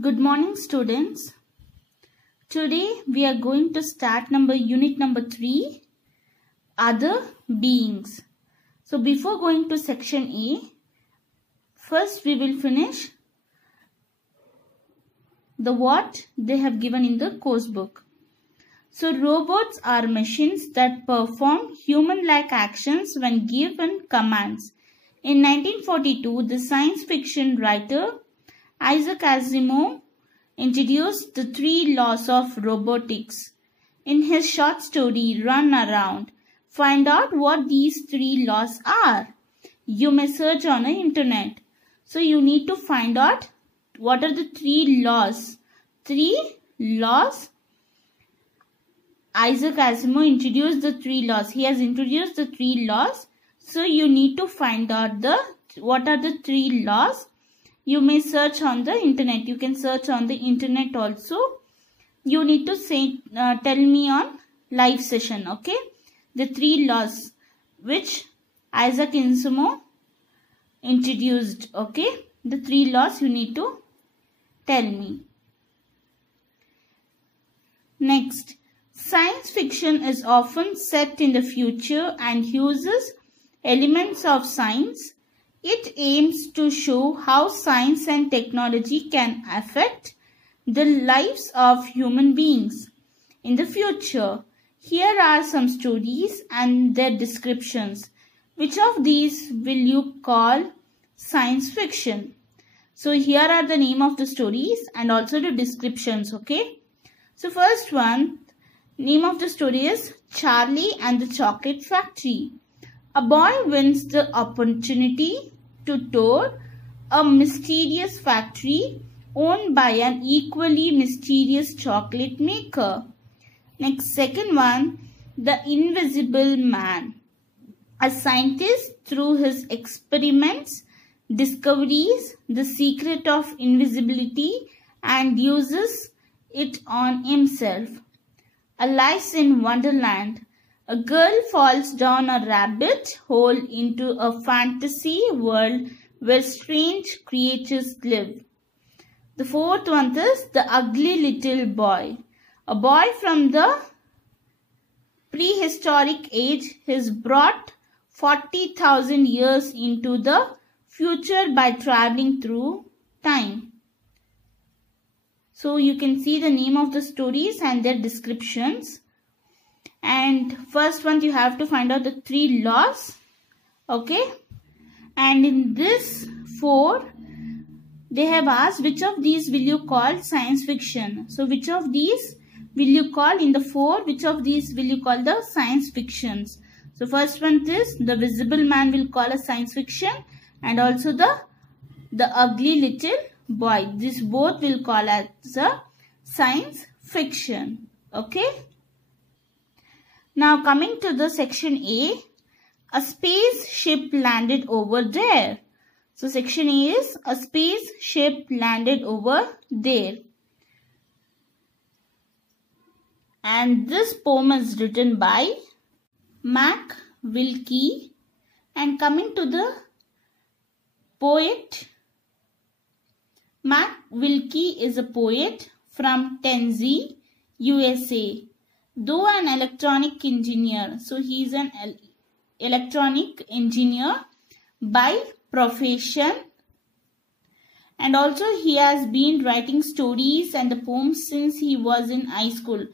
Good morning, students. Today we are going to start unit number 3, Other Beings. So before going to section A, first we will finish the what they have given in the course book. So robots are machines that perform human-like actions when given commands. In 1942, the science fiction writer Isaac Asimov introduced the 3 laws of robotics. In his short story, Run Around, find out what these 3 laws are. You may search on the internet. So you need to find out what are the 3 laws. 3 laws. Isaac Asimov introduced the 3 laws. He has introduced the 3 laws. So you need to find out what are the 3 laws. You may search on the internet. You can search on the internet also. You need to tell me on live session, okay? The 3 laws which Isaac Asimov introduced, okay? The 3 laws you need to tell me. Next, science fiction is often set in the future and uses elements of science. It aims to show how science and technology can affect the lives of human beings in the future. Here are some stories and their descriptions. Which of these will you call science fiction? So here are the name of the stories and also the descriptions, okay? So first one, name of the story is Charlie and the Chocolate Factory. A boy wins the opportunity to tour a mysterious factory owned by an equally mysterious chocolate maker. Next, second one, The Invisible Man. A scientist, through his experiments, discovers the secret of invisibility and uses it on himself. Alice in Wonderland. A girl falls down a rabbit hole into a fantasy world where strange creatures live. The fourth one is The Ugly Little Boy. A boy from the prehistoric age is brought 40,000 years into the future by traveling through time. So you can see the name of the stories and their descriptions. And first one, you have to find out the 3 laws, okay? And in this 4, they have asked which of these will you call science fiction. So which of these will you call in the 4, which of these will you call the science fictions? So first one is The Visible Man will call a science fiction, and also the Ugly Little Boy. This both will call as a science fiction, okay? Now coming to the section A, a spaceship landed over there. So section A is a spaceship landed over there. And this poem is written by Mac Wilkie. And coming to the poet, Mac Wilkie is a poet from Tennessee, USA. Though an electronic engineer, so he is an electronic engineer by profession, and also he has been writing stories and the poems since he was in high school.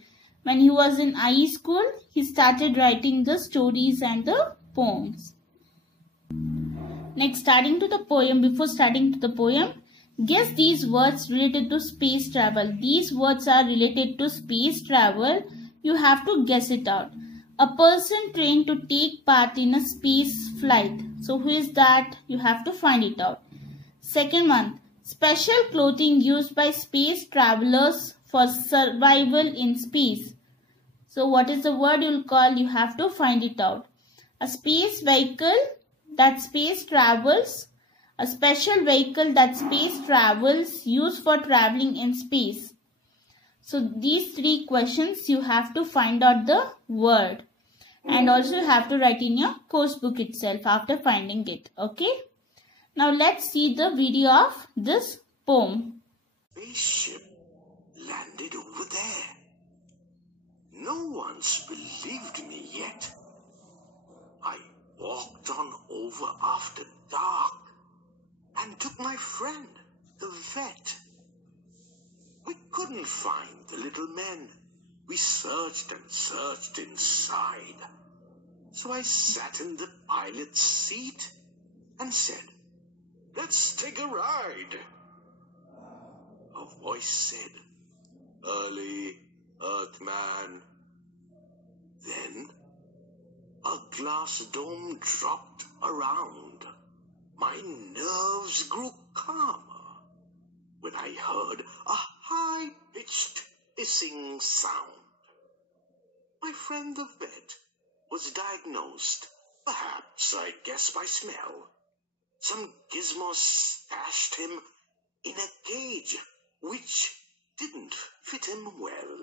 When he was in high school, he started writing the stories and the poems. Next, before starting to the poem, guess these words related to space travel. These words are related to space travel. You have to guess it out. A person trained to take part in a space flight. So who is that? You have to find it out. Second one, special clothing used by space travelers for survival in space. So what is the word you'll call? You have to find it out. A space vehicle that space travels. A special vehicle that space travels used for traveling in space. So these 3 questions you have to find out the word, and also you have to write in your course book itself after finding it, okay? Now let's see the video of this poem. once believed me yet. I walked on over after dark and took my friend, the vet. We couldn't find the little men. We searched and searched inside. So I sat in the pilot's seat and said, "Let's take a ride." A voice said, "Early Earthman." Then a glass dome dropped around. My nerves grew calmer when I heard a high-pitched hissing sound. My friend the vet was diagnosed, perhaps I guess by smell. Some gizmos stashed him in a cage which didn't fit him well.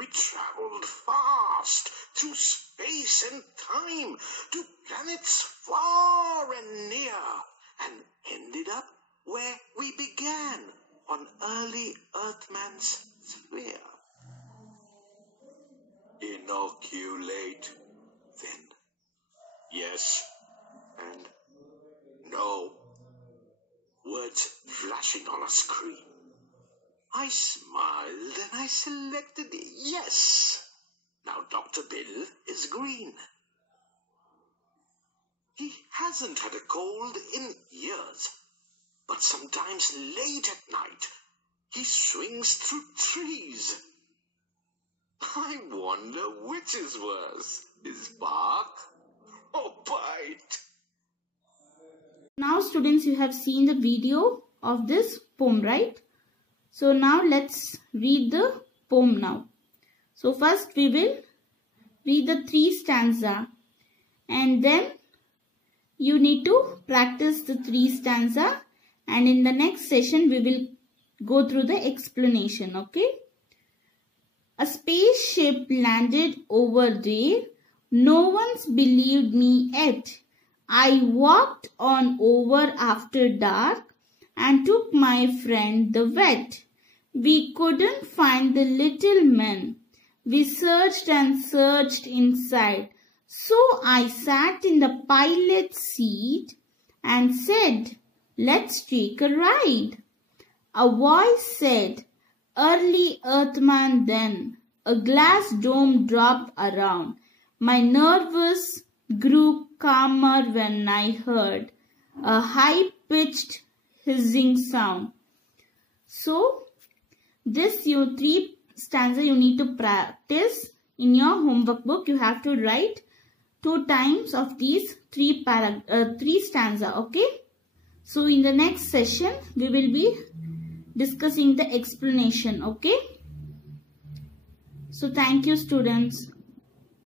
We traveled fast through space and time to planets far and near and ended up where we began, on early Earthman's sphere. Inoculate, then yes and no. Words flashing on a screen. I smiled and I selected yes. Now Dr. Bill is green. He hasn't had a cold in years, but sometimes late at night he swings through trees. I wonder which is worse, his bark or bite. Now students, you have seen the video of this poem, right? So now let's read the poem now. So first we will read the 3 stanza and then you need to practice the 3 stanza, and in the next session we will go through the explanation, okay? A spaceship landed over there. No one's believed me yet. I walked on over after dark and took my friend the vet. We couldn't find the little men. We searched and searched inside. So I sat in the pilot's seat and said, "Let's take a ride." A voice said, "Early Earthman then." A glass dome dropped around. My nerves grew calmer when I heard a high-pitched hissing sound. So, this 3 stanza you need to practice in your homework book. You have to write 2 times of these 3 stanza, okay? So, in the next session, we will be discussing the explanation, okay? So, thank you, students.